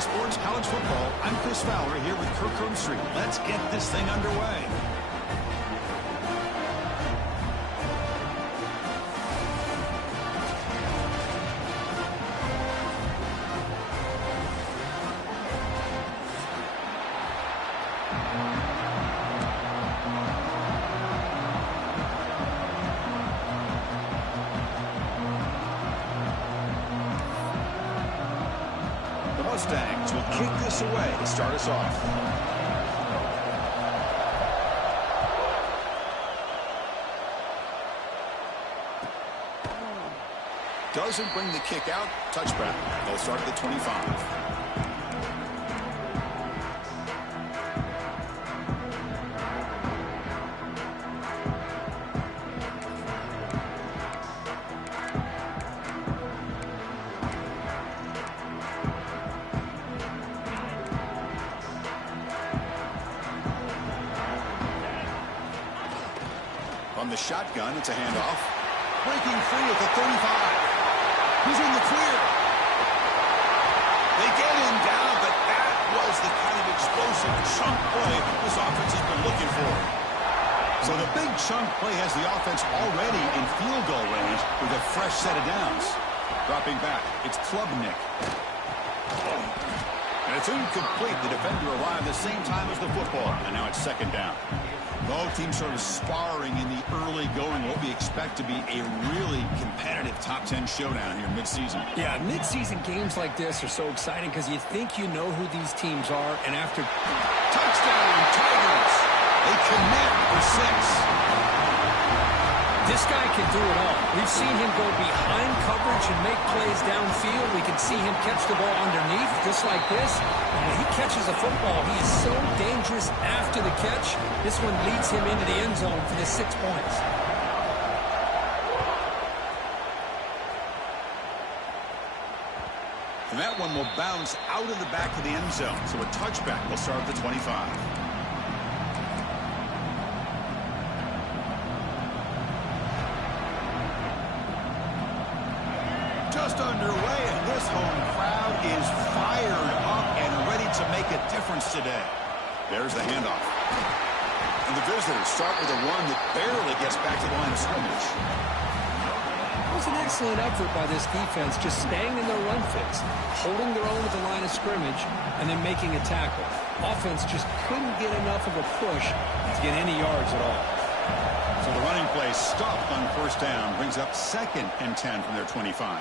Sports College Football. I'm Chris Fowler here with Kirk Herbstreit. Let's get this thing underway. The Mustangs will kick this away to start us off. Doesn't bring the kick out. Touchback. They'll start at the 25. On the shotgun, it's a handoff. Breaking free at the 35. He's in the clear. They get him down, but that was the kind of explosive chunk play this offense has been looking for. So the big chunk play has the offense already in field goal range with a fresh set of downs. Dropping back, it's Klubnik. And it's incomplete. The defender arrived the same time as the football, and now it's second down. Both teams sort of sparring in the early going, what we expect to be a really competitive top 10 showdown here mid-season. Yeah, mid-season games like this are so exciting because you think you know who these teams are, and after... Touchdown, Tigers! They connect for 6. This guy can do it all. We've seen him go behind coverage and make plays downfield. We can see him catch the ball underneath, just like this. And when he catches a football, he is so dangerous after the catch. This one leads him into the end zone for the 6 points. And that one will bounce out of the back of the end zone. So a touchback will start at the 25. Just underway, and this home crowd is fired up and ready to make a difference today. There's the handoff. And the visitors start with a run that barely gets back to the line of scrimmage. It was an excellent effort by this defense, just staying in their run fits, holding their own at the line of scrimmage, and then making a tackle. Offense just couldn't get enough of a push to get any yards at all. So the running play stopped on first down, brings up 2nd and 10 from their 25.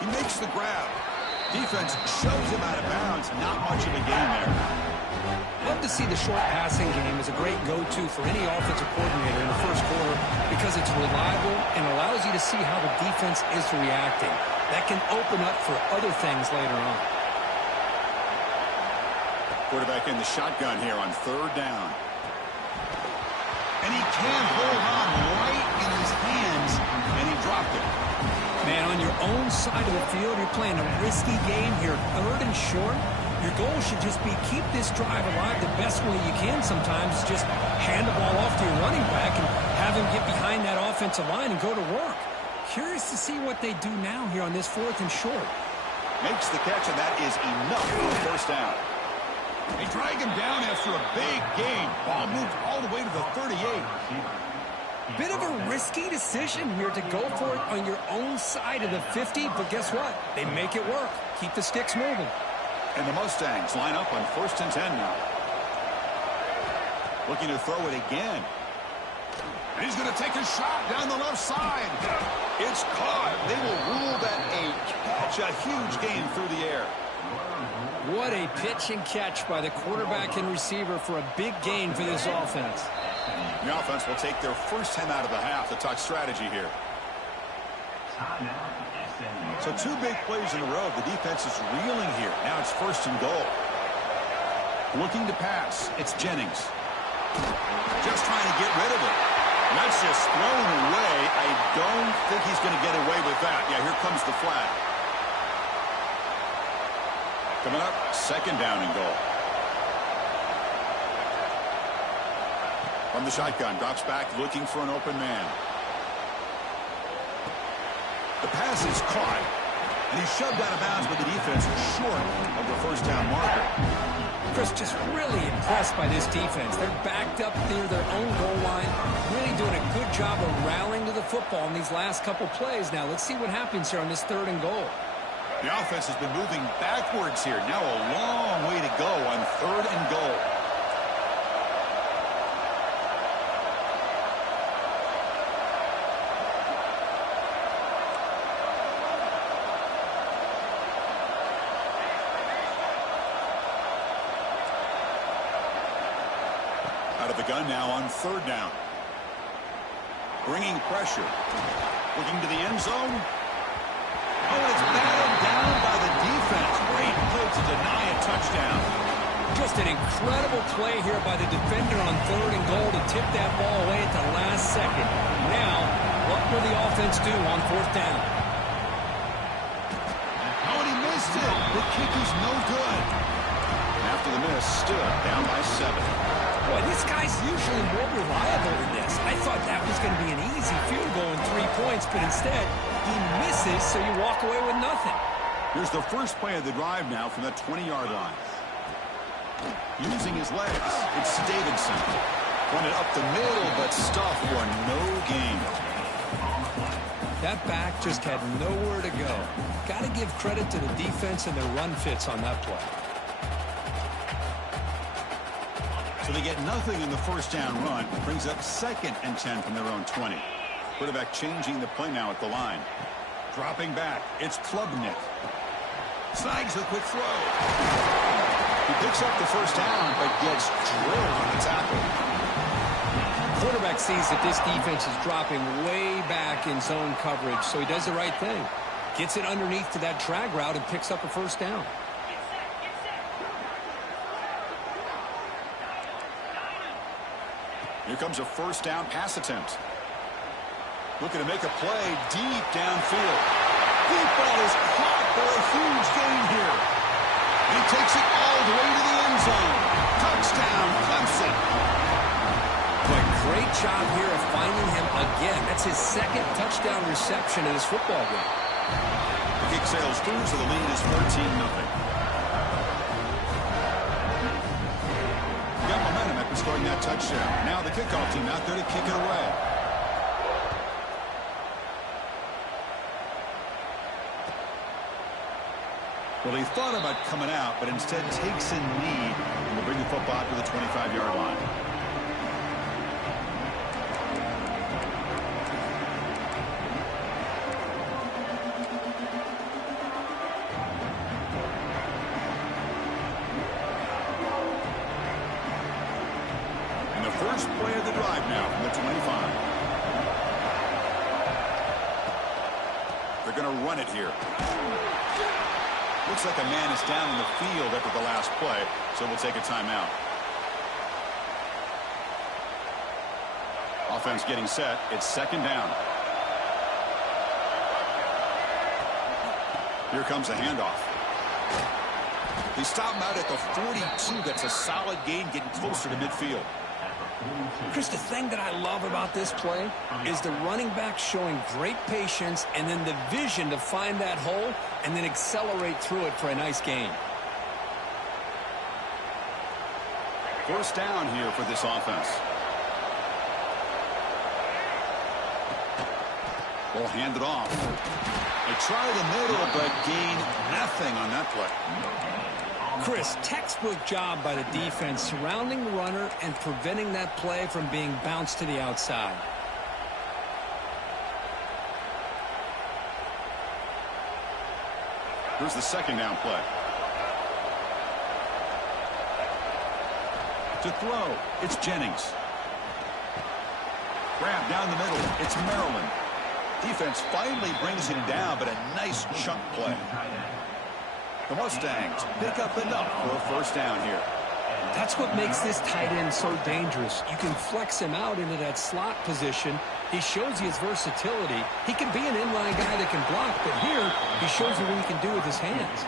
He makes the grab. Defense shoves him out of bounds. Not much of a gain there. Love to see the short passing game as a great go-to for any offensive coordinator in the first quarter because it's reliable and allows you to see how the defense is reacting. That can open up for other things later on. Quarterback in the shotgun here on third down. And he can't hold on right in his hands, and he dropped it. Man, on your own side of the field, you're playing a risky game here, 3rd and short. Your goal should just be keep this drive alive the best way you can sometimes. Just hand the ball off to your running back and have him get behind that offensive line and go to work. Curious to see what they do now here on this 4th and short. Makes the catch, and that is enough for the first down. They drag him down after a big gain. Ball moved all the way to the 38. Bit of a risky decision here to go for it on your own side of the 50, but guess what? They make it work. Keep the sticks moving. And the Mustangs line up on 1st and 10 now. Looking to throw it again. And he's going to take a shot down the left side. It's caught. They will rule that a catch, a huge gain through the air. What a pitch and catch by the quarterback and receiver for a big gain for this offense. The offense will take their first 10 out of the half to talk strategy here. So 2 big plays in a row. The defense is reeling here. Now it's 1st and goal. Looking to pass. It's Jennings. Just trying to get rid of it. And that's just thrown away. I don't think he's going to get away with that. Yeah, here comes the flag. Coming up, 2nd down and goal. From the shotgun, drops back, looking for an open man. The pass is caught. And he's shoved out of bounds, but the defense is short of the first down marker. Chris, just really impressed by this defense. They're backed up near their own goal line, really doing a good job of rallying to the football in these last couple plays. Now, let's see what happens here on this 3rd and goal. The offense has been moving backwards here. Now a long way to go on 3rd and goal. Out of the gun now on 3rd down. Bringing pressure. Looking to the end zone. Oh, it's batted down by the defense. Great play to deny a touchdown. Just an incredible play here by the defender on 3rd and goal to tip that ball away at the last second. Now, what will the offense do on 4th down? Oh, and he missed it. The kick is no good. After the miss, still down by 7. Boy, this guy's usually more reliable than this. I thought that was going to be an easy field goal and 3 points, but instead, he misses, so you walk away with nothing. Here's the first play of the drive now from the 20-yard line. Using his legs, it's Davidson. Running up the middle, but stuff for no gain. That back just had nowhere to go. Got to give credit to the defense and their run fits on that play. So they get nothing in the first down run. Brings up 2nd and 10 from their own 20. Quarterback changing the play now at the line. Dropping back. It's Klubnik. Snags a quick throw. He picks up the first down, but gets drilled on the tackle. Quarterback sees that this defense is dropping way back in zone coverage, so he does the right thing. Gets it underneath to that drag route and picks up a first down. Here comes a first down pass attempt. Looking to make a play deep downfield. Deep ball is caught for a huge gain here. He takes it all the way to the end zone. Touchdown, Clemson. Boy, great job here of finding him again. That's his 2nd touchdown reception in this football game. The kick sails through, so the lead is 14-0. Got momentum after scoring that touchdown. Now the kickoff team out there to kick it away. Well, he thought about coming out, but instead takes a knee and will bring the football out to the 25-yard line. First play of the drive now from the 25. They're going to run it here. Looks like a man is down in the field after the last play, so we'll take a timeout. Offense getting set. It's 2nd down. Here comes a handoff. He stopped him out at the 42. That's a solid gain, getting closer to midfield. Chris, the thing that I love about this play is the running back showing great patience and then the vision to find that hole and then accelerate through it for a nice gain. First down here for this offense. We'll hand it off. They try the middle, but gain nothing on that play. Chris, textbook job by the defense surrounding the runner and preventing that play from being bounced to the outside. Here's the 2nd down play. To throw, it's Jennings. Grab down the middle, it's Maryland. Defense finally brings him down, but a nice chunk play. The Mustangs pick up enough for a first down here. That's what makes this tight end so dangerous. You can flex him out into that slot position. He shows you his versatility. He can be an inline guy that can block, but here he shows you what he can do with his hands.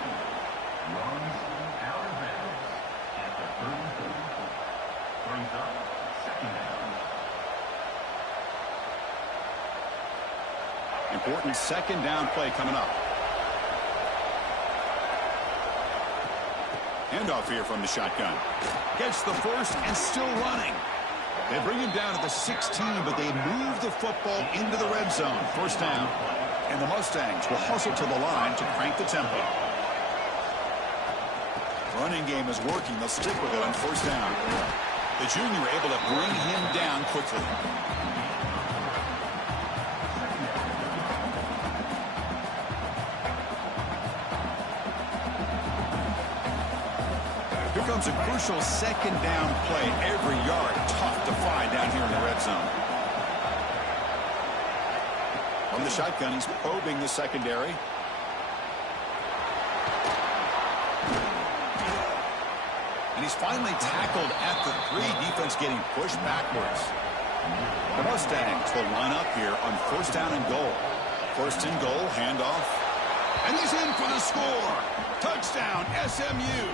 Important 2nd down play coming up. Handoff here from the shotgun. Gets the first and still running. They bring him down to the 16, but they move the football into the red zone. First down. And the Mustangs will hustle to the line to crank the tempo. Running game is working. They'll stick with it on first down. The junior able to bring him down quickly. Here comes a crucial second down play. Every yard tough to find down here in the red zone. From the shotgun, he's probing the secondary. And he's finally tackled at the 3. Defense getting pushed backwards. The Mustangs will line up here on first down and goal. First and goal, handoff. And he's in for the score. Touchdown, SMU.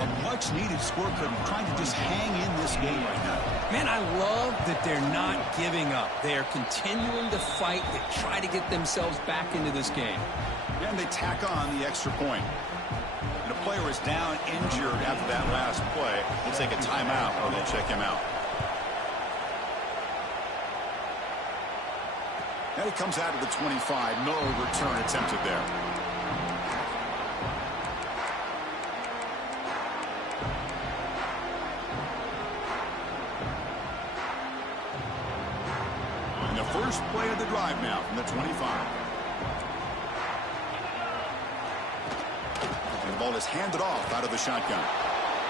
A much-needed score. Trying to just hang in this game right now. Man, I love that they're not giving up. They are continuing to fight. They try to get themselves back into this game. And they tack on the extra point. And a player is down injured after that last play. We'll take a timeout or they'll check him out. And he comes out of the 25. No return attempted there. And the first play of the drive now from the 25. And the ball is handed off out of the shotgun.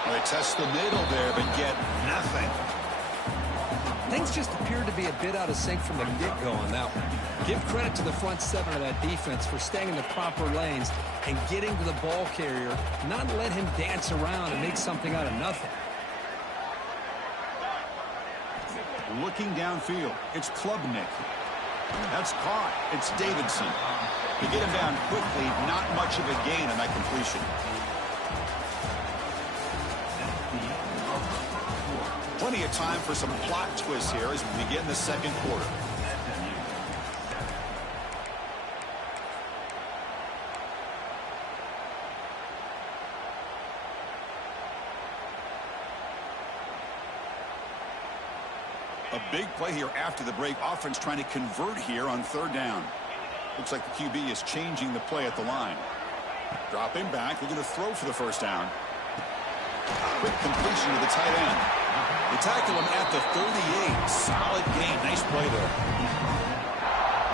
Well, they test the middle there, but get nothing. Things just appeared to be a bit out of sync from the get-go on that one. Give credit to the front seven of that defense for staying in the proper lanes and getting to the ball carrier, not let him dance around and make something out of nothing. Looking downfield, it's Klubnik. That's caught. It's Davidson. To get him down quickly, not much of a gain on that completion. Plenty of time for some plot twists here as we begin the second quarter. A big play here after the break. Offense trying to convert here on third down. Looks like the QB is changing the play at the line. Dropping back, looking to throw for the first down. Quick completion to the tight end. They tackle him at the 38. Solid gain. Nice play there.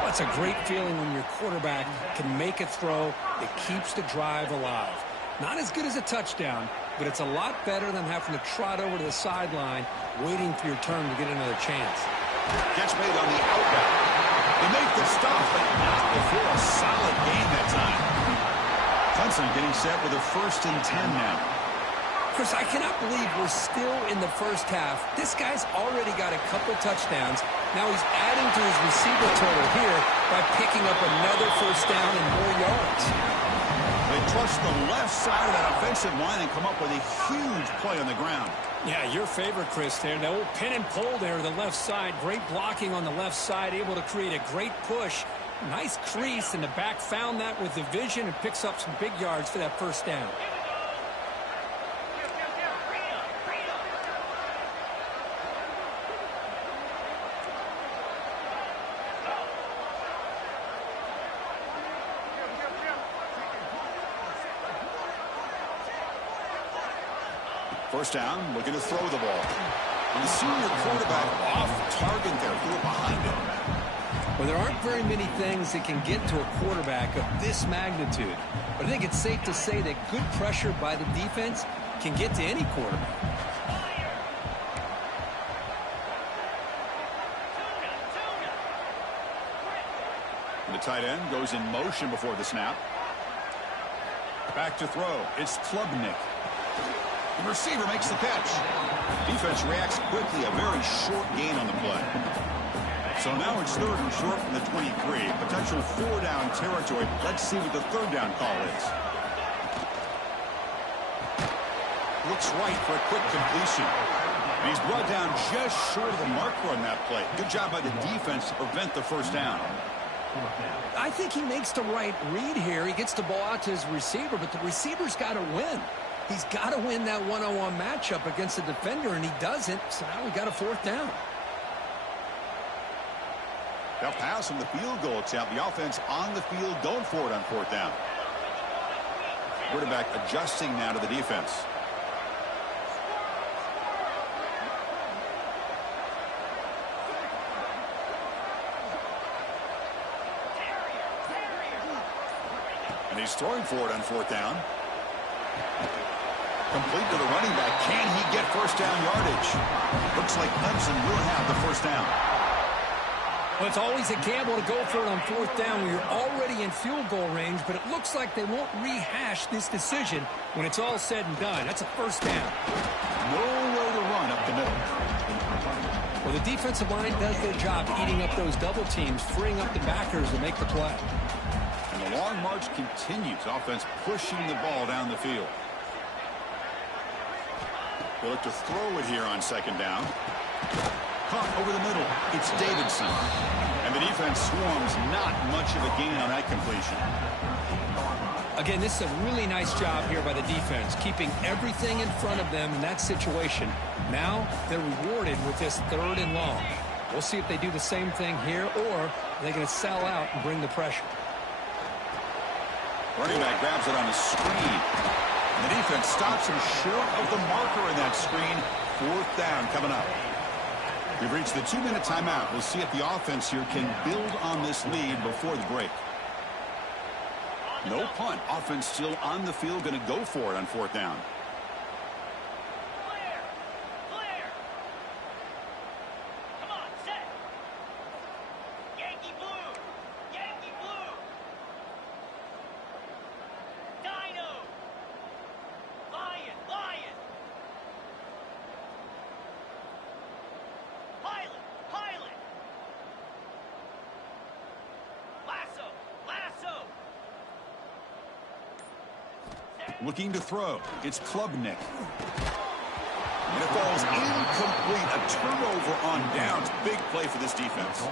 That's a great feeling when your quarterback can make a throw that keeps the drive alive. Not as good as a touchdown, but it's a lot better than having to trot over to the sideline waiting for your turn to get another chance. Catch made on the outback. They make the stop, but not before a solid gain that time. Clemson getting set with a 1st and 10 now. Chris, I cannot believe we're still in the first half. This guy's already got a couple touchdowns. Now he's adding to his receiver total here by picking up another first down and more yards. They trust the left side of that offensive line and come up with a huge play on the ground. Yeah, your favorite, Chris, there. The old pin and pull there to the left side. Great blocking on the left side, able to create a great push. Nice crease, and the back found that with the vision and picks up some big yards for that first down. First down, looking to throw the ball. And the senior quarterback off target there, threw it behind him. Well, there aren't very many things that can get to a quarterback of this magnitude. But I think it's safe to say that good pressure by the defense can get to any quarterback. And the tight end goes in motion before the snap. Back to throw. It's Klubnik. The receiver makes the catch. Defense reacts quickly. A very short gain on the play. So now it's 3rd and short from the 23. Potential 4-down territory. Let's see what the 3rd down call is. Looks right for a quick completion. And he's brought down just short of the marker on that play. Good job by the defense to prevent the first down. I think he makes the right read here. He gets the ball out to his receiver, but the receiver's got to win. He's got to win that one-on-one matchup against the defender, and he doesn't, so now we got a fourth down. They'll pass on the field goal attempt. The offense on the field going for it on fourth down. Quarterback adjusting now to the defense. And he's throwing for it on fourth down. Complete to the running back. Can he get first down yardage? Looks like Clemson will have the first down. Well, it's always a gamble to go for it on fourth down when you're already in field goal range, but it looks like they won't rehash this decision when it's all said and done. That's a first down. Nowhere to run up the middle. Well, the defensive line does their job eating up those double teams, freeing up the backers to make the play. And the long march continues. Offense pushing the ball down the field. They look to throw it here on second down. Caught over the middle. It's Davidson. And the defense swarms. Not much of a gain on that completion. Again, this is a really nice job here by the defense, keeping everything in front of them in that situation. Now they're rewarded with this third and long. We'll see if they do the same thing here, or they're going to sell out and bring the pressure. Running back grabs it on the screen. And the defense stops him short of the marker in that screen. Fourth down coming up. We've reached the 2-minute timeout. We'll see if the offense here can build on this lead before the break. No punt. Offense still on the field, going to go for it on fourth down. Clear. Come on, set. Yankee blue. Yankee blue. Dino. Lion. Lion. Pilot. Pilot. Lasso. Lasso. Looking to throw. It's Klubnik. And it falls incomplete. A turnover on downs. Big play for this defense.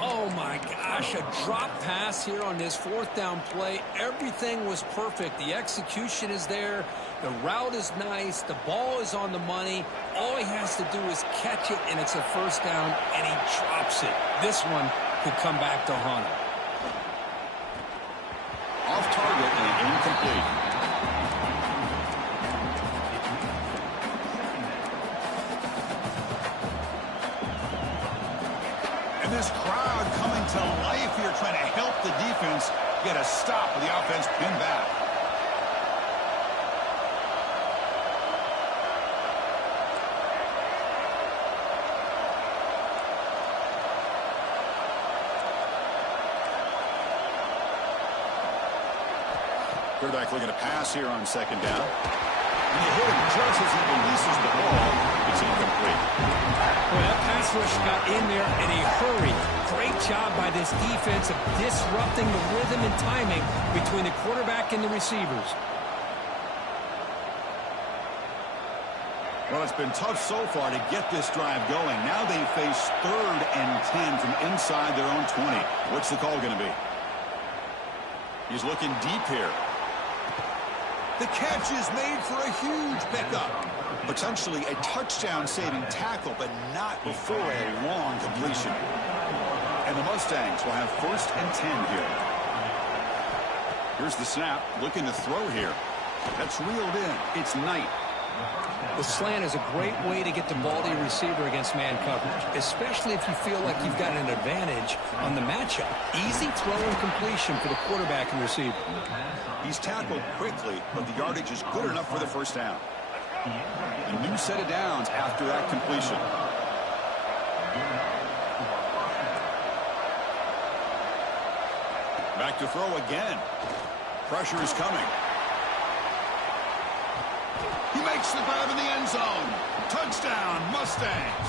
Oh, my gosh, a drop pass here on this fourth down play. Everything was perfect. The execution is there. The route is nice. The ball is on the money. All he has to do is catch it, and it's a first down, and he drops it. This one could come back to haunt him. Off target and incomplete. And this crowd coming to life here, trying to help the defense get a stop with the offense pinned back. Quarterback looking to pass here on second down. And you hit him just as he releases the ball. It's incomplete. Well, that pass rush got in there in a hurry. Great job by this defense of disrupting the rhythm and timing between the quarterback and the receivers. Well, it's been tough so far to get this drive going. Now they face 3rd and 10 from inside their own 20. What's the call going to be? He's looking deep here. The catch is made for a huge pickup. Potentially a touchdown-saving tackle, but not before a long completion. And the Mustangs will have 1st and 10 here. Here's the snap, looking to throw here. That's reeled in. It's Knight. The slant is a great way to get the ball to your receiver against man coverage, especially if you feel like you've got an advantage on the matchup. Easy throw and completion for the quarterback and receiver. He's tackled quickly, but the yardage is good enough for the first down. A new set of downs after that completion. Back to throw again. Pressure is coming. He makes the grab in the end zone. Touchdown, Mustangs.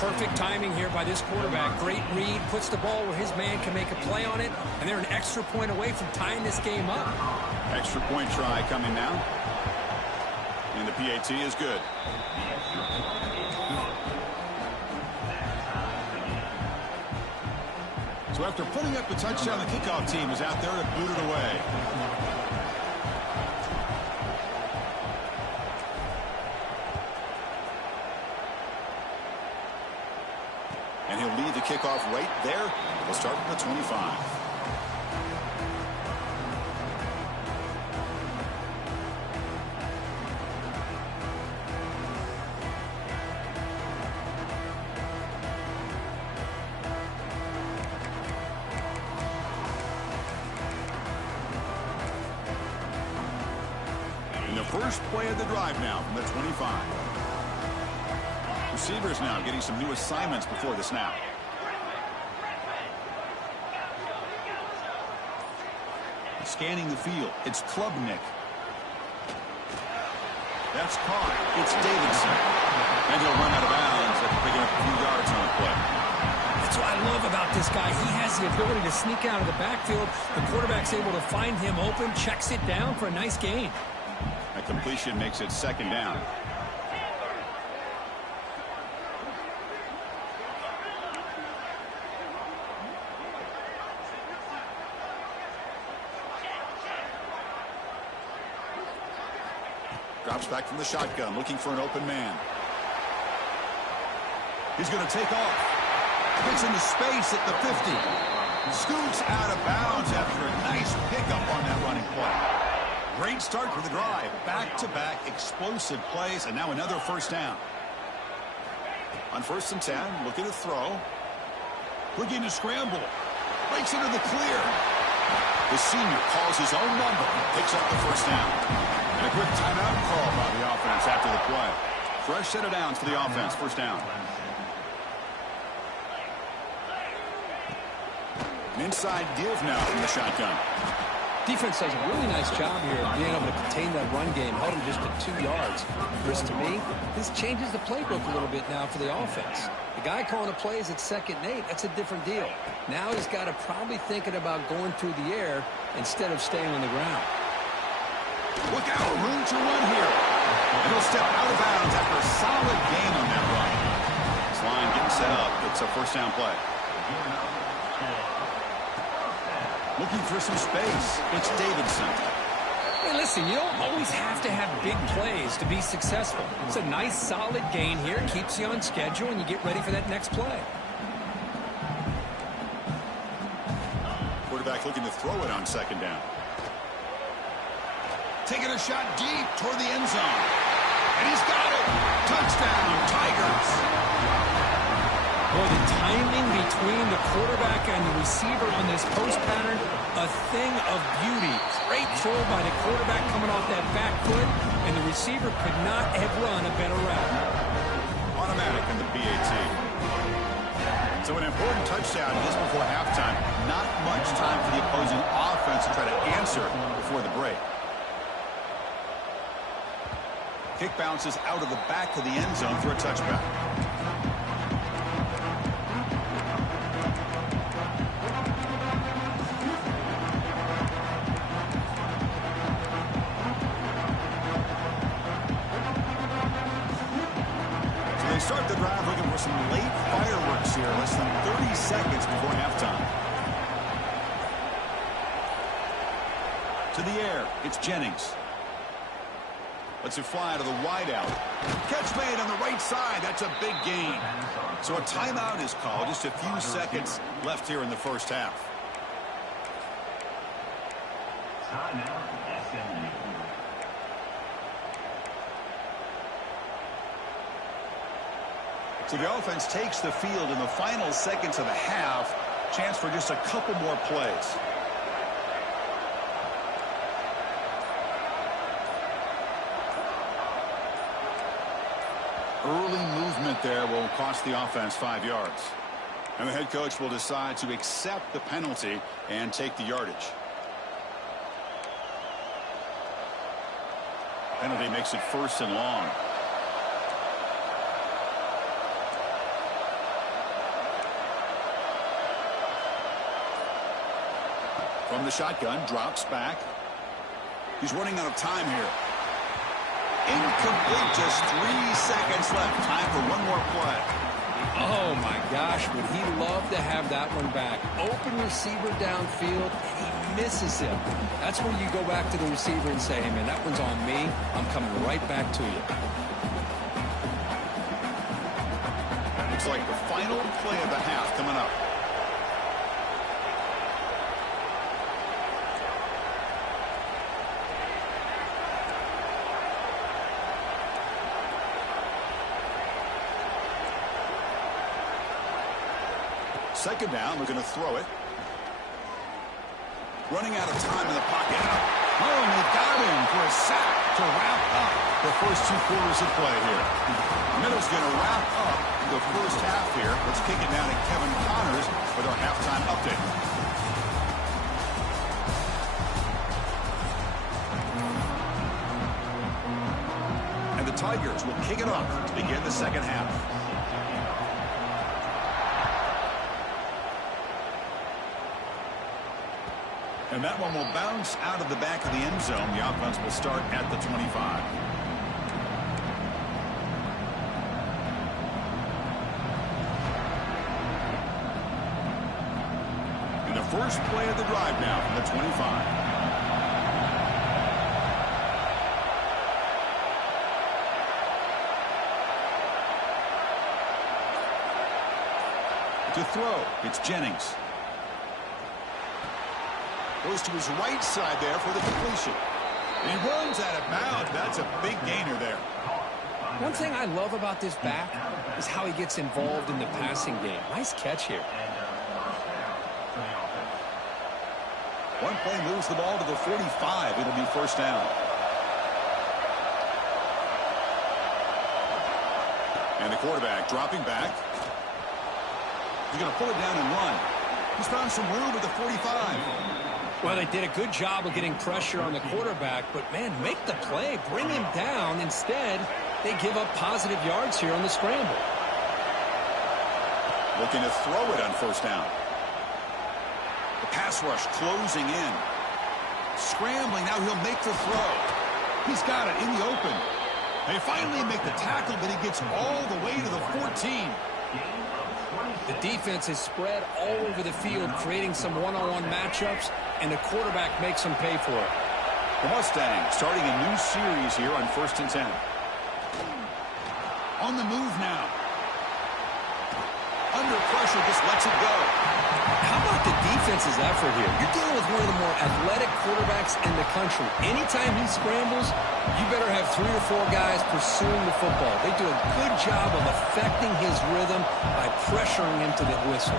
Perfect timing here by this quarterback. Great read, puts the ball where his man can make a play on it, and they're an extra point away from tying this game up. Extra point try coming now. And the PAT is good. So after putting up the touchdown, the kickoff team is out there to boot it away. kickoff right there. We'll start from the 25. And the first play of the drive now from the 25. Receivers now getting some new assignments before the snap. Scanning the field, it's Klubnik. That's caught. It's Davidson. And he'll run out of bounds after picking up a few yards on the play. That's what I love about this guy. He has the ability to sneak out of the backfield. The quarterback's able to find him open, checks it down for a nice gain. A completion makes it second down. Drops back from the shotgun, looking for an open man. He's going to take off. Gets into space at the 50. Scoots out of bounds after a nice pickup on that running play. Great start for the drive. Back-to-back explosive plays, and now another first down. On 1st and 10, looking to throw. Looking to scramble. Breaks into the clear. The senior calls his own number. Picks up the first down. And a quick timeout call by the offense after the play. Fresh set of downs for the offense. First down. An inside give now from the shotgun. Defense does a really nice job here of being able to contain that run game. Held him just to 2 yards. Chris, to me, this changes the playbook a little bit now for the offense. The guy calling the plays at 2nd and 8, that's a different deal. Now he's got to probably thinking about going through the air instead of staying on the ground. Look out, room to run here. And he'll step out of bounds after a solid gain on that run. This line getting set up. It's a first down play. Looking for some space. It's Davidson. Hey, listen, you don't always have to have big plays to be successful. It's a nice, solid gain here. Keeps you on schedule, and you get ready for that next play. Quarterback looking to throw it on 2nd down. Taking a shot deep toward the end zone. And he's got it. Touchdown, Tigers. Boy, the timing between the quarterback and the receiver on this post pattern, a thing of beauty. Great throw by the quarterback coming off that back foot, and the receiver could not have run a better route. Automatic in the PAT. So an important touchdown just before halftime. Not much time for the opposing offense to try to answer before the break. Kick bounces out of the back of the end zone for a touchback. So they start the drive looking for some late fireworks here. Less than 30 seconds before halftime. To the air, it's Jennings. Lets it fly to the wideout. Catch made on the right side. That's a big gain. So a timeout is called. Just a few seconds left here in the first half. So the offense takes the field in the final seconds of the half. Chance for just a couple more plays. Early movement there will cost the offense 5 yards. And the head coach will decide to accept the penalty and take the yardage. Penalty makes it 1st and long. From the shotgun, drops back. He's running out of time here. Incomplete, just 3 seconds left. Time for one more play. Oh, my gosh, would he love to have that one back. Open receiver downfield, and he misses him. That's where you go back to the receiver and say, hey, man, that one's on me. I'm coming right back to you. Looks like the final play of the half coming up. Second down, they're going to throw it. Running out of time in the pocket. Oh, and they got him for a sack to wrap up the first 2 quarters of play here. Middle's going to wrap up the first half here. Let's kick it down to Kevin Connors with our halftime update. And the Tigers will kick it off to begin the second half. And that one will bounce out of the back of the end zone. The offense will start at the 25. And the first play of the drive now from the 25. To throw, it's Jennings. Goes to his right side there for the completion. And he runs out of bounds. That's a big gainer there. One thing I love about this back is how he gets involved in the passing game. Nice catch here. One play moves the ball to the 45. It'll be first down. And the quarterback dropping back. He's going to pull it down and run. He's found some room at the 45. Well, they did a good job of getting pressure on the quarterback, but, man, make the play. Bring him down. Instead, they give up positive yards here on the scramble. Looking to throw it on first down. The pass rush closing in. Scrambling. Now he'll make the throw. He's got it in the open. They finally make the tackle, but he gets all the way to the 14. The defense is spread all over the field, creating some one-on-one matchups, and the quarterback makes them pay for it. The Mustangs starting a new series here on 1st and 10. On the move now. Under pressure, just lets it go. How about the defense's effort here? You're dealing with one of the more athletic quarterbacks in the country. Anytime he scrambles, you better have 3 or 4 guys pursuing the football. They do a good job of affecting his rhythm by pressuring him to the whistle.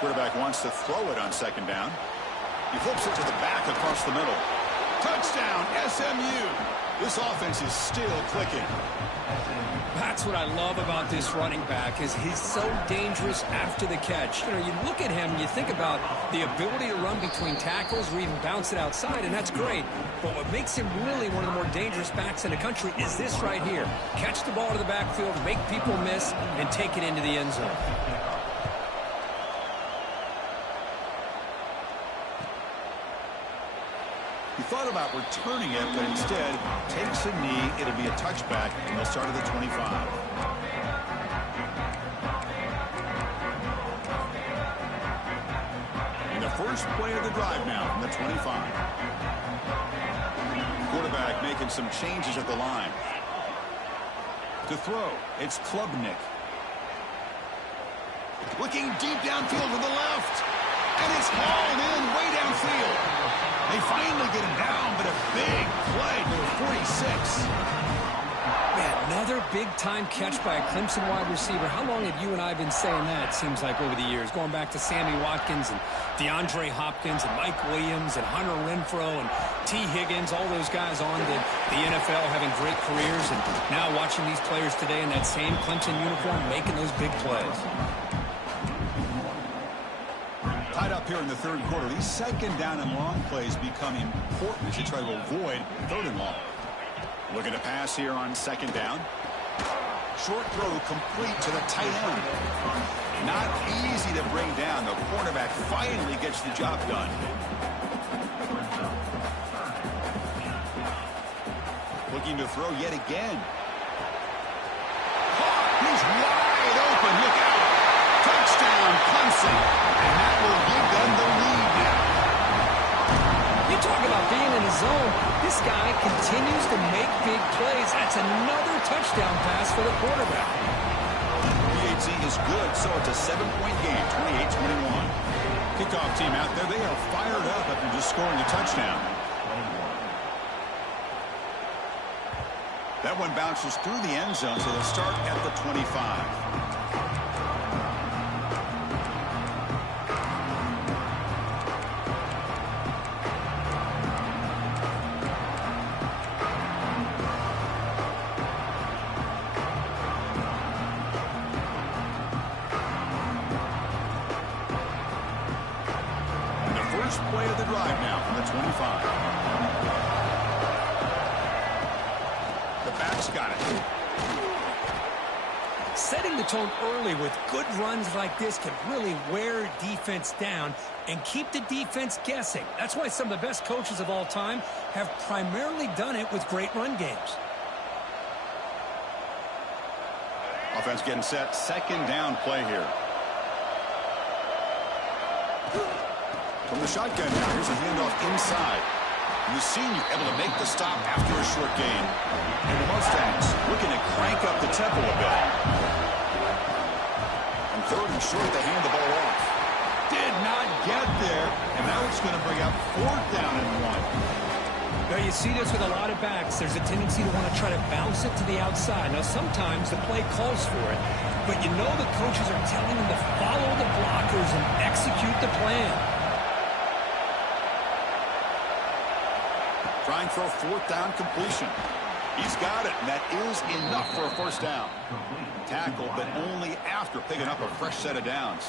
Quarterback wants to throw it on second down. He flips it to the back across the middle. Touchdown, SMU. This offense is still clicking. That's what I love about this running back is he's so dangerous after the catch. You know, you look at him, you think about the ability to run between tackles or even bounce it outside, and that's great. But what makes him really one of the more dangerous backs in the country is this right here. Catch the ball to the backfield, make people miss, and take it into the end zone. He thought about returning it, but instead takes a knee. It'll be a touchback, and they'll start at the 25. And the first play of the drive now from the 25. Quarterback making some changes at the line. To throw, it's Klubnik. Looking deep downfield to the left. And it's hauled in way downfield. They finally get him down, but a big play to the 46. Man, another big-time catch by a Clemson wide receiver. How long have you and I been saying that, it seems like, over the years? Going back to Sammy Watkins and DeAndre Hopkins and Mike Williams and Hunter Renfrow and T. Higgins, all those guys on the NFL having great careers. And now watching these players today in that same Clemson uniform making those big plays. Tied up here in the third quarter. These second down and long plays become important as you try to avoid third and long. Looking to pass here on second down. Short throw complete to the tight end. Not easy to bring down. The cornerback finally gets the job done. Looking to throw yet again. He's wide open. Look out. Touchdown, Clemson. And that will give them the lead now. You talk about being in the zone. this guy continues to make big plays. That's another touchdown pass for the quarterback. PAT is good, so it's a 7-point game, 28-21. Kickoff team out there, they are fired up after just scoring a touchdown. That one bounces through the end zone, so they'll start at the 25. Play of the drive now from the 25. The back's got it. Setting the tone early with good runs like this can really wear defense down and keep the defense guessing. That's why some of the best coaches of all time have primarily done it with great run games. Offense getting set. Second down play here. From the shotgun now, here's a handoff inside. And the senior able to make the stop after a short gain. And the Mustangs looking to crank up the tempo a bit. And third and short, they hand the ball off. Did not get there. And now it's going to bring up fourth down and 1. Now you see this with a lot of backs. There's a tendency to want to try to bounce it to the outside. Now sometimes the play calls for it. But you know the coaches are telling them to follow the blockers and execute the plan. Trying for a fourth down completion. He's got it, and that is enough for a first down. Tackled, but only after picking up a fresh set of downs.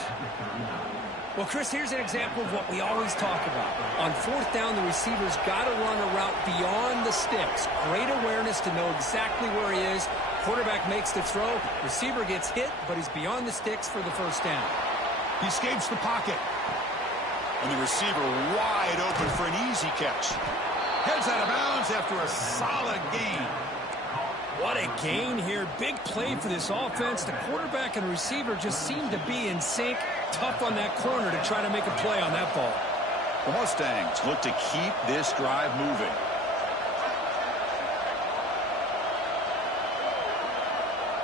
Well, Chris, here's an example of what we always talk about. On fourth down, the receiver's got to run a route beyond the sticks. Great awareness to know exactly where he is. Quarterback makes the throw. Receiver gets hit, but he's beyond the sticks for the first down. He escapes the pocket. And the receiver wide open for an easy catch. Heads out of bounds after a solid gain. What a gain here. Big play for this offense. The quarterback and receiver just seem to be in sync. Tough on that corner to try to make a play on that ball. The Mustangs look to keep this drive moving.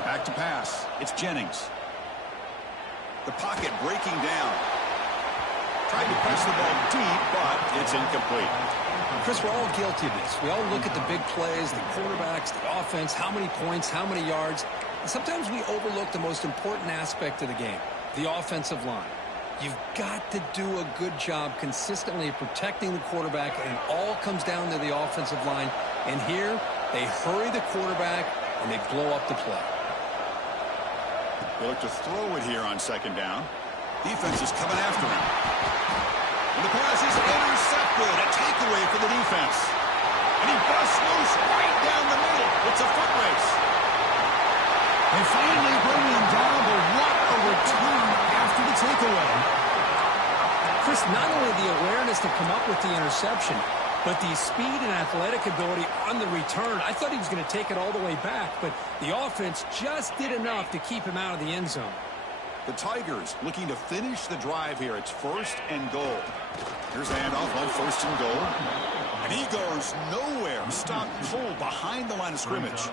Back to pass. It's Jennings. The pocket breaking down. Tried to press the ball deep, but it's incomplete. Chris, we're all guilty of this. We all look at the big plays, the quarterbacks, the offense, how many points, how many yards. And sometimes we overlook the most important aspect of the game, the offensive line. You've got to do a good job consistently protecting the quarterback, and it all comes down to the offensive line. And here, they hurry the quarterback, and they blow up the play. They look to throw it here on second down. Defense is coming after him. And the pass is intercepted. A takeaway for the defense. And he busts loose right down the middle. It's a foot race. They finally bring him down, but what a return after the takeaway. Chris, not only the awareness to come up with the interception, but the speed and athletic ability on the return. I thought he was going to take it all the way back, but the offense just did enough to keep him out of the end zone. The Tigers looking to finish the drive here. It's first and goal. Here's the handoff on first and goal. And he goes nowhere. Stopped cold behind the line of scrimmage.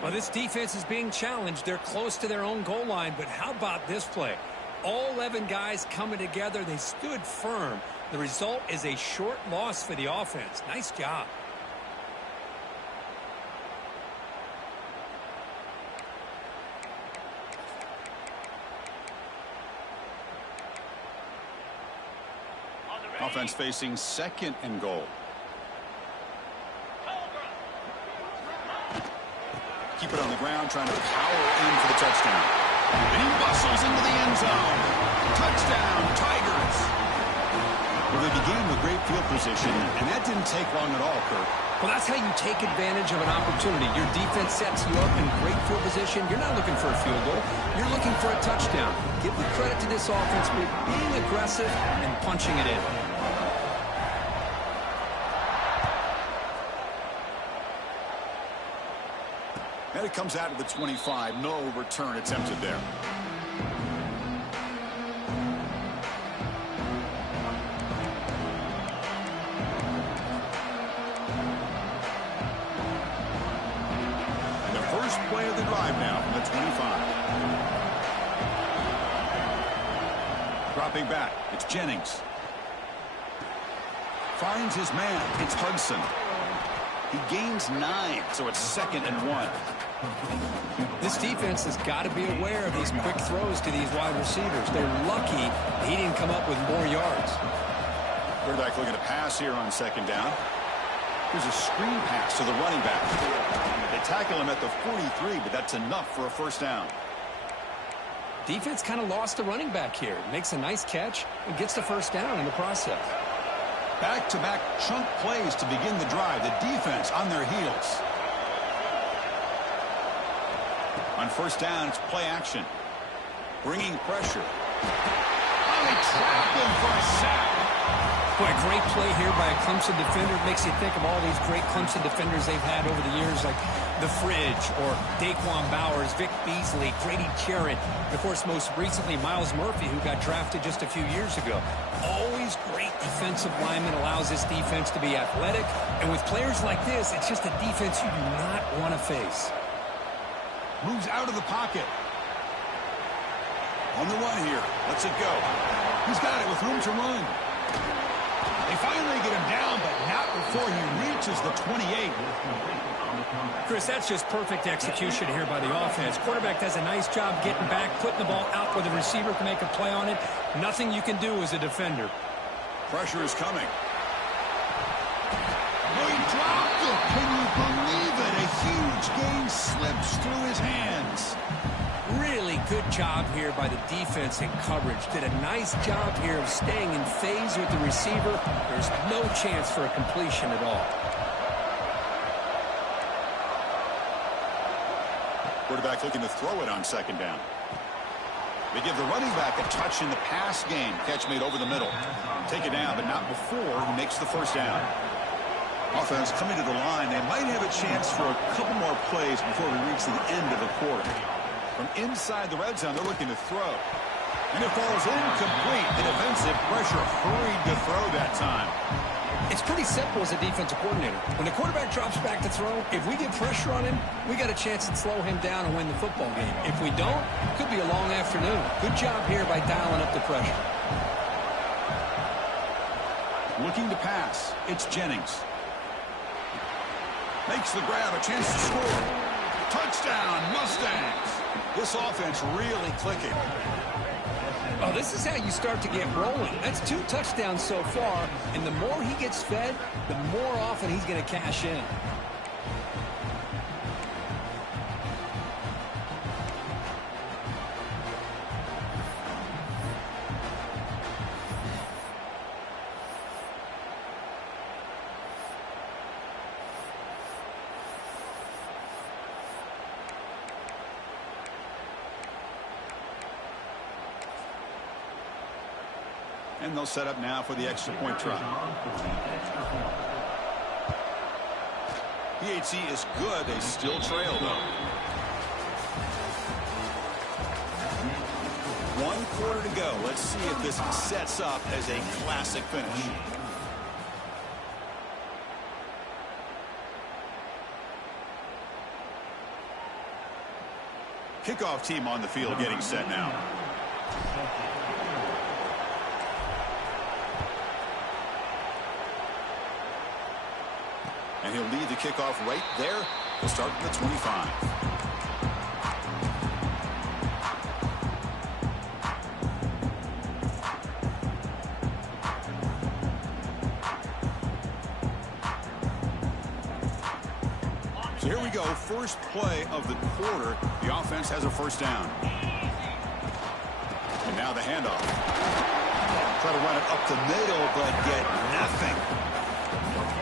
Well, this defense is being challenged. They're close to their own goal line, but how about this play? All 11 guys coming together. They stood firm. The result is a short loss for the offense. Nice job. Offense facing second and goal. Keep it on the ground, trying to power in for the touchdown. And he bustles into the end zone. Touchdown, Tigers. Well, they began with great field position, and that didn't take long at all, Kirk. Well, that's how you take advantage of an opportunity. Your defense sets you up in great field position. You're not looking for a field goal. You're looking for a touchdown. Give the credit to this offense for being aggressive and punching it in. And it comes out of the 25. No return attempted there. play of the drive now from the 25. Dropping back, it's Jennings. Finds his man, it's Hudson. He gains 9, so it's 2nd and 1. This defense has got to be aware of these quick throws to these wide receivers. They're lucky he didn't come up with more yards. Quarterback looking to pass here on 2nd down. Here's a screen pass to the running back. They tackle him at the 43, but that's enough for a 1st down. Defense kind of lost the running back here. Makes a nice catch and gets the 1st down in the process. Back-to-back chunk plays to begin the drive. The defense on their heels. On 1st down, it's play action. Bringing pressure. Oh, they trapped him for a sack. Boy, great play here by a Clemson defender. Makes you think of all these great Clemson defenders they've had over the years, like the Fridge or Daquan Bowers, Vic Beasley, Grady Jarrett, and of course, most recently, Miles Murphy, who got drafted just a few years ago. Always great defensive lineman, allows this defense to be athletic, and with players like this, it's just a defense you do not want to face. Moves out of the pocket. On the run here. Lets it go. He's got it with room to run. They finally get him down, but not before he reaches the 28. Chris, that's just perfect execution here by the offense. Quarterback does a nice job getting back, putting the ball out where the receiver can make a play on it. Nothing you can do as a defender. Pressure is coming. Oh, he dropped it. Can you believe it? A huge gain slips through his hands. Really good job here by the defense in coverage. Did a nice job here of staying in phase with the receiver. There's no chance for a completion at all. Quarterback looking to throw it on 2nd down. They give the running back a touch in the pass game. Catch made over the middle. Take it down, but not before he makes the 1st down. Offense coming to the line. They might have a chance for a couple more plays before we reach the end of the quarter. From inside the red zone, they're looking to throw. And it falls incomplete. The defensive pressure hurried to throw that time. It's pretty simple as a defensive coordinator. When the quarterback drops back to throw, if we get pressure on him, we got a chance to slow him down and win the football game. If we don't, it could be a long afternoon. Good job here by dialing up the pressure. Looking to pass. It's Jennings. Makes the grab, a chance to score. Touchdown, Mustangs. This offense really clicking. Oh, this is how you start to get rolling. That's 2 touchdowns so far, and the more he gets fed, the more often he's going to cash in. And they'll set up now for the extra point try. PHC is good. They still trail, though. 1 quarter to go. Let's see if this sets up as a classic finish. Kickoff team on the field getting set now. And he'll lead the kickoff right there to start the 25. So here we go. First play of the quarter. The offense has a 1st down. And now the handoff. Try to run it up the middle, but get nothing.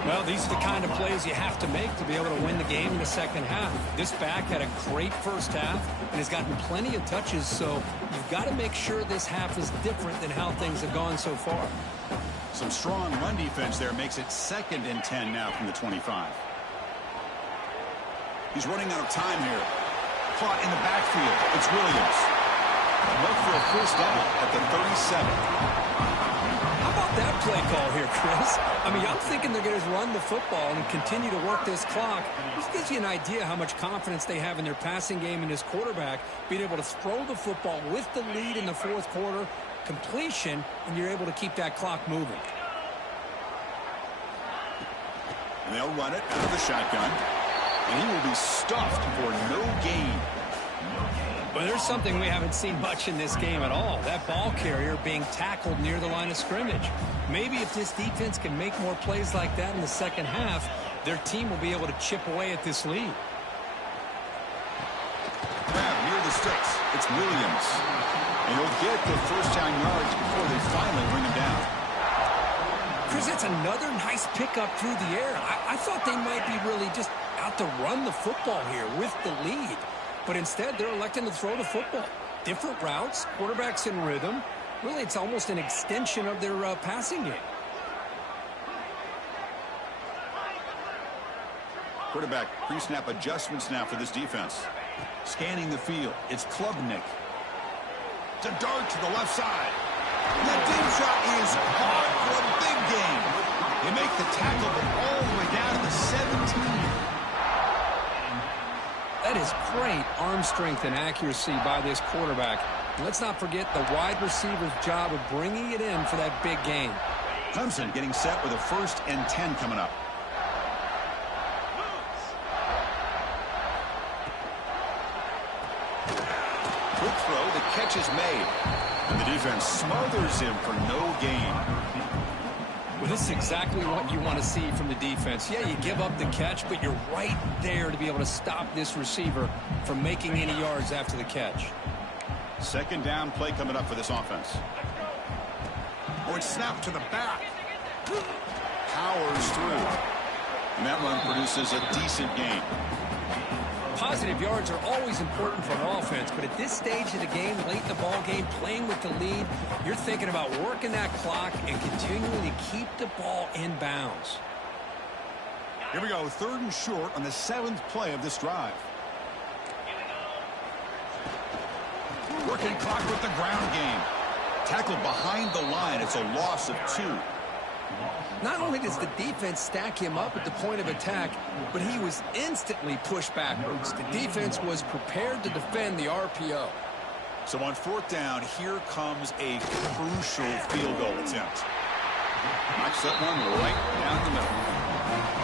Well, these are the kind of plays you have to make to be able to win the game in the 2nd half. This back had a great 1st half and has gotten plenty of touches, so you've got to make sure this half is different than how things have gone so far. Some strong run defense there makes it 2nd and 10 now from the 25. He's running out of time here. Caught in the backfield. It's Williams. Look for a 1st down at the 37. How about that good play call here, Chris. I mean, I'm thinking they're going to run the football and continue to work this clock. This gives you an idea how much confidence they have in their passing game and this quarterback being able to throw the football with the lead in the fourth quarter, completion, and you're able to keep that clock moving. And they'll run it out of the shotgun. And he will be stuffed for no gain. Well, there's something we haven't seen much in this game at all. That ball carrier being tackled near the line of scrimmage. Maybe if this defense can make more plays like that in the second half, their team will be able to chip away at this lead. Grab near the sticks. It's Williams. And he'll get the first down yards before they finally bring him down. Chris, that's another nice pickup through the air. I thought they might be really just out to run the football here with the lead. But instead, they're electing to throw the football. Different routes, quarterbacks in rhythm. Really, it's almost an extension of their passing game. Quarterback pre-snap adjustments now for this defense. Scanning the field. It's Klubnik. It's a dart to the left side. That deep shot is caught for a big gain. They make the tackle, but all the way down to the 17. That is great arm strength and accuracy by this quarterback. Let's not forget the wide receiver's job of bringing it in for that big gain. Clemson getting set with a 1st and 10 coming up. Quick throw, the catch is made. And the defense smothers him for no gain. Well, this is exactly what you want to see from the defense. Yeah, you give up the catch, but you're right there to be able to stop this receiver from making any yards after the catch. 2nd down play coming up for this offense. Oh, it's snapped to the back. Powers through. And that run produces a decent gain. Positive yards are always important for an offense, but at this stage of the game, late in the ball game, playing with the lead, you're thinking about working that clock and continuing to keep the ball in bounds. Here we go, 3rd and short on the 7th play of this drive. Working clock with the ground game. Tackled behind the line. It's a loss of 2. Not only does the defense stack him up at the point of attack, but he was instantly pushed backwards. The defense was prepared to defend the RPO. So on 4th down, here comes a crucial field goal attempt. Knocks that one right down the middle.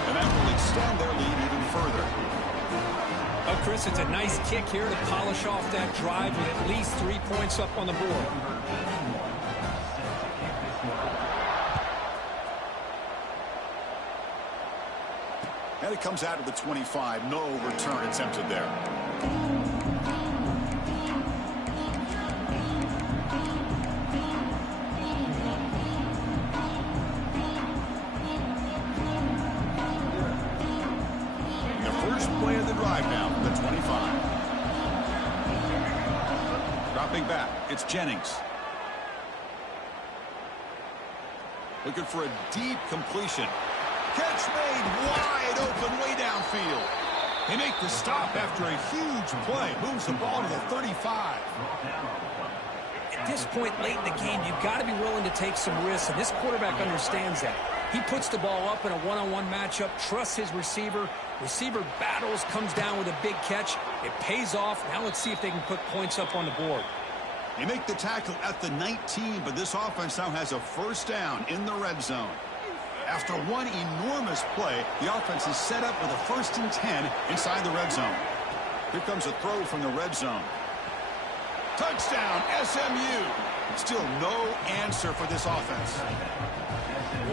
And that will extend their lead even further. Oh, Chris, it's a nice kick here to polish off that drive with at least 3 points up on the board. And it comes out of the 25. No return attempted there. The first play of the drive now from the 25. Dropping back. It's Jennings. Looking for a deep completion. Catch made wide open way downfield. They make the stop after a huge play. Moves the ball to the 35. At this point late in the game, you've got to be willing to take some risks, and this quarterback understands that. He puts the ball up in a one-on-one matchup, trusts his receiver. Receiver battles, comes down with a big catch. It pays off. Now let's see if they can put points up on the board. They make the tackle at the 19, but this offense now has a 1st down in the red zone. After one enormous play, the offense is set up with a 1st and 10 inside the red zone. Here comes a throw from the red zone. Touchdown, SMU. Still no answer for this offense.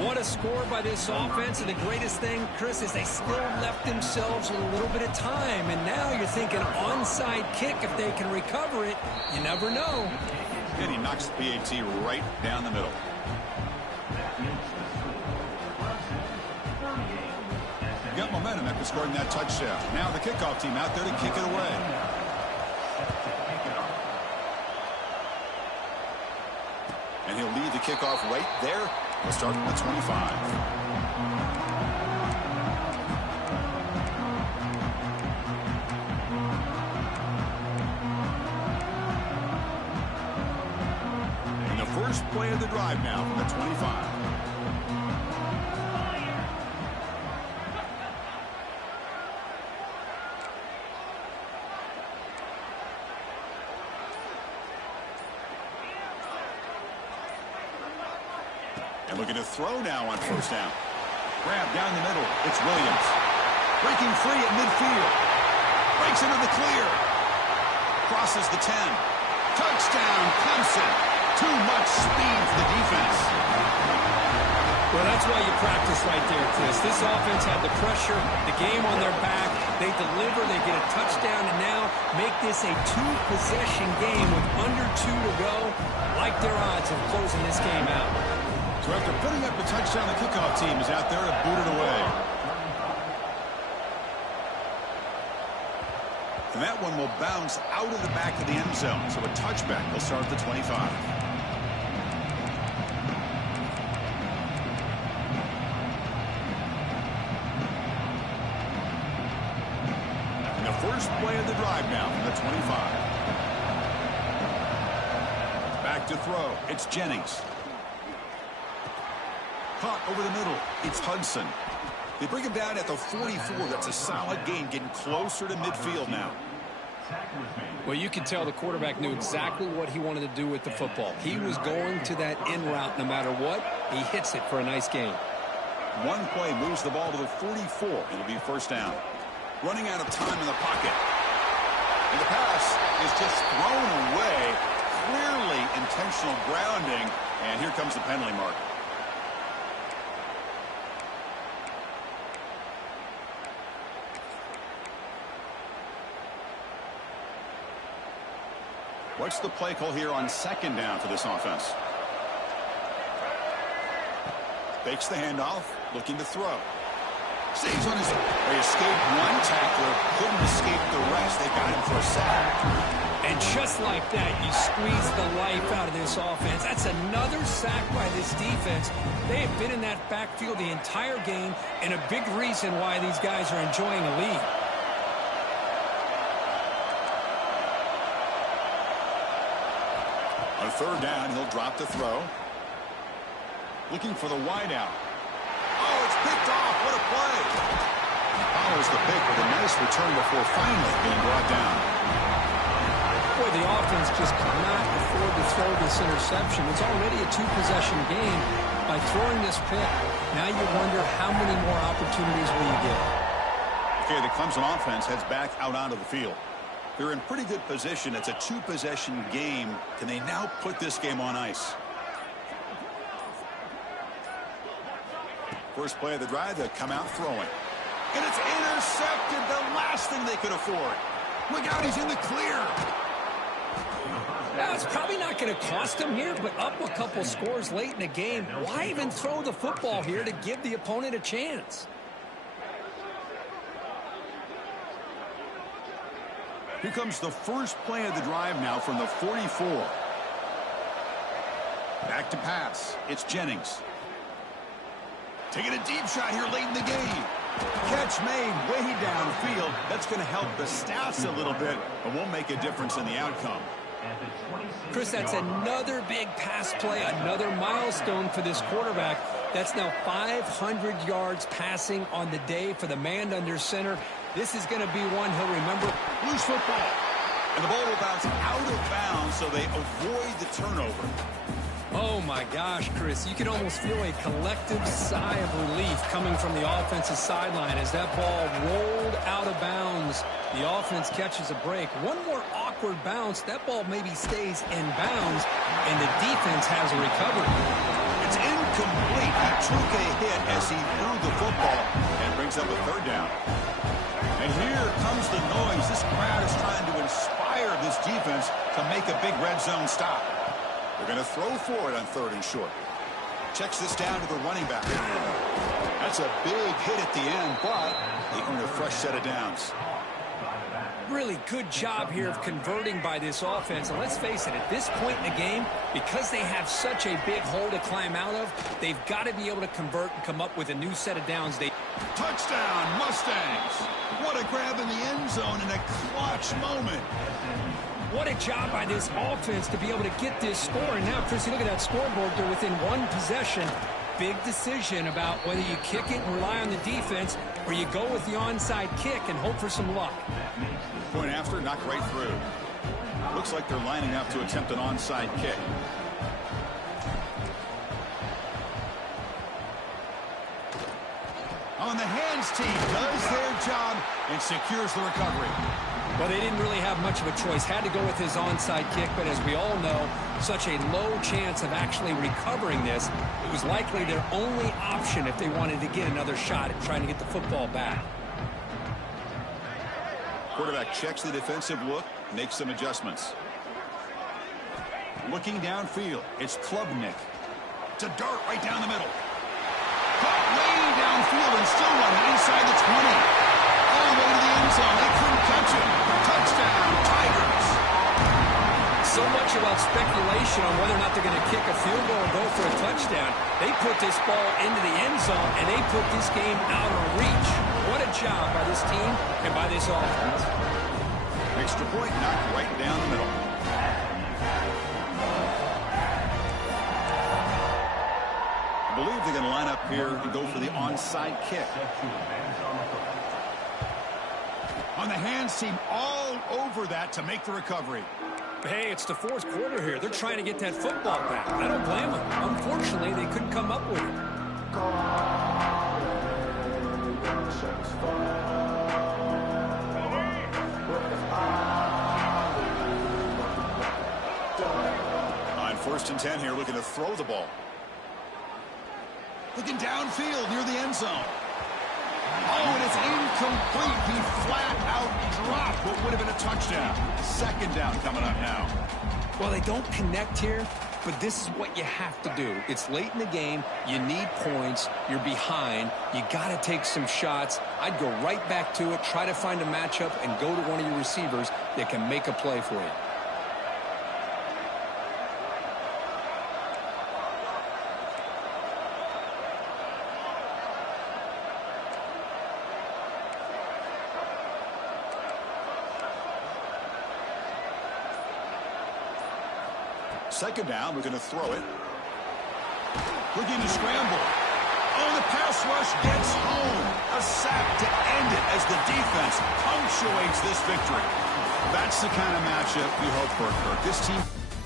What a score by this offense, and the greatest thing, Chris, is they still left themselves with a little bit of time, and now you're thinking onside kick if they can recover it. You never know. And he knocks the PAT right down the middle. Got momentum after scoring that touchdown. Now the kickoff team out there to kick it away. And he'll lead the kickoff right there. We'll start from the 25. And the first play of the drive now from the 25. And looking to throw now on first down. Grab down the middle. It's Williams. Breaking free at midfield. Breaks into the clear. Crosses the 10. Touchdown, Clemson. Too much speed for the defense. Well, that's why you practice right there, Chris. This offense had the pressure, the game on their back. They deliver, they get a touchdown, and now make this a two-possession game with under 2 to go. Like their odds of closing this game out. So after putting up the touchdown, the kickoff team is out there to boot it away. And that one will bounce out of the back of the end zone. So a touchback will start at the 25. And the first play of the drive now from the 25. Back to throw. It's Jennings. Caught over the middle. It's Hudson. They bring him down at the 44. That's a solid gain, getting closer to midfield now. Well, you can tell the quarterback knew exactly what he wanted to do with the football. He was going to that in route no matter what. He hits it for a nice gain. One play moves the ball to the 44. It'll be first down. Running out of time in the pocket. And the pass is just thrown away. Clearly intentional grounding. And here comes the penalty mark. What's the play call here on second down for this offense? Fakes the handoff, looking to throw. Stays on his... They escaped one tackler, couldn't escape the rest. They got him for a sack. And just like that, you squeeze the life out of this offense. That's another sack by this defense. They have been in that backfield the entire game, and a big reason why these guys are enjoying a lead. On third down, he'll drop the throw. Looking for the wideout. Oh, it's picked off. What a play. Follows the pick with a nice return before finally being brought down. Boy, the offense just cannot afford to throw this interception. It's already a two-possession game. By throwing this pick, now you wonder how many more opportunities will you get. Okay, the Clemson offense heads back out onto the field. They're in pretty good position. It's a two-possession game. Can they now put this game on ice? First play of the drive, they'll come out throwing. And it's intercepted, the last thing they could afford. Look out, he's in the clear. Now, it's probably not going to cost them here, but up a couple scores late in the game. Why even throw the football here to give the opponent a chance? Here comes the first play of the drive now from the 44. Back to pass. It's Jennings. Taking a deep shot here late in the game. Catch made way downfield. That's going to help the stats a little bit, but won't make a difference in the outcome. Chris, that's another big pass play, another milestone for this quarterback. That's now 500 yards passing on the day for the man under center. This is going to be one he'll remember. Loose football. And the ball will bounce out of bounds, so they avoid the turnover. Oh, my gosh, Chris. You can almost feel a collective sigh of relief coming from the offensive sideline as that ball rolled out of bounds. The offense catches a break. One more awkward bounce. That ball maybe stays in bounds, and the defense has a recovery. It's incomplete. He took a hit as he threw the football and brings up a third down. And here comes the noise. This crowd is trying to inspire this defense to make a big red zone stop. They're going to throw for it on third and short. Checks this down to the running back. That's a big hit at the end, but they earn a fresh set of downs. Really good job here of converting by this offense. And let's face it, at this point in the game, because they have such a big hole to climb out of, they've got to be able to convert and come up with a new set of downs. Touchdown, Mustangs. What a grab in the end zone in a clutch moment. What a job by this offense to be able to get this score. And now, Chris, you look at that scoreboard. They're within one possession. Big decision about whether you kick it and rely on the defense or you go with the onside kick and hope for some luck. Point after, knocked right through. Looks like they're lining up to attempt an onside kick. On the hands team does their job and secures the recovery. Well, they didn't really have much of a choice. Had to go with his onside kick, but as we all know, such a low chance of actually recovering this. It was likely their only option if they wanted to get another shot at trying to get the football back. Quarterback checks the defensive look, makes some adjustments. Looking downfield, it's Klubnik. To dart right down the middle. Caught way downfield and still running inside the 20. All the way to the end zone. They couldn't catch him. Touchdown, Tigers. So much about speculation on whether or not they're going to kick a field goal or go for a touchdown. They put this ball into the end zone, and they put this game out of reach. What a job by this team and by this offense. Extra point knocked right down the middle. I believe they're going to line up here and go for the onside kick. On the hands team, all over that to make the recovery. Hey, it's the fourth quarter here. They're trying to get that football back. I don't blame them. Unfortunately, they couldn't come up with it. On 1st and 10 here, looking to throw the ball. Looking downfield near the end zone. Oh, and it's incomplete. He flat out dropped what would have been a touchdown. 2nd down coming up now. Well, they don't connect here, but this is what you have to do. It's late in the game. You need points. You're behind. You got to take some shots. I'd go right back to it, try to find a matchup, and go to one of your receivers that can make a play for you. Second down, we're going to throw it. Looking to scramble. Oh, the pass rush gets home. A sack to end it as the defense punctuates this victory. That's the kind of matchup we hope for, Kirk. This team...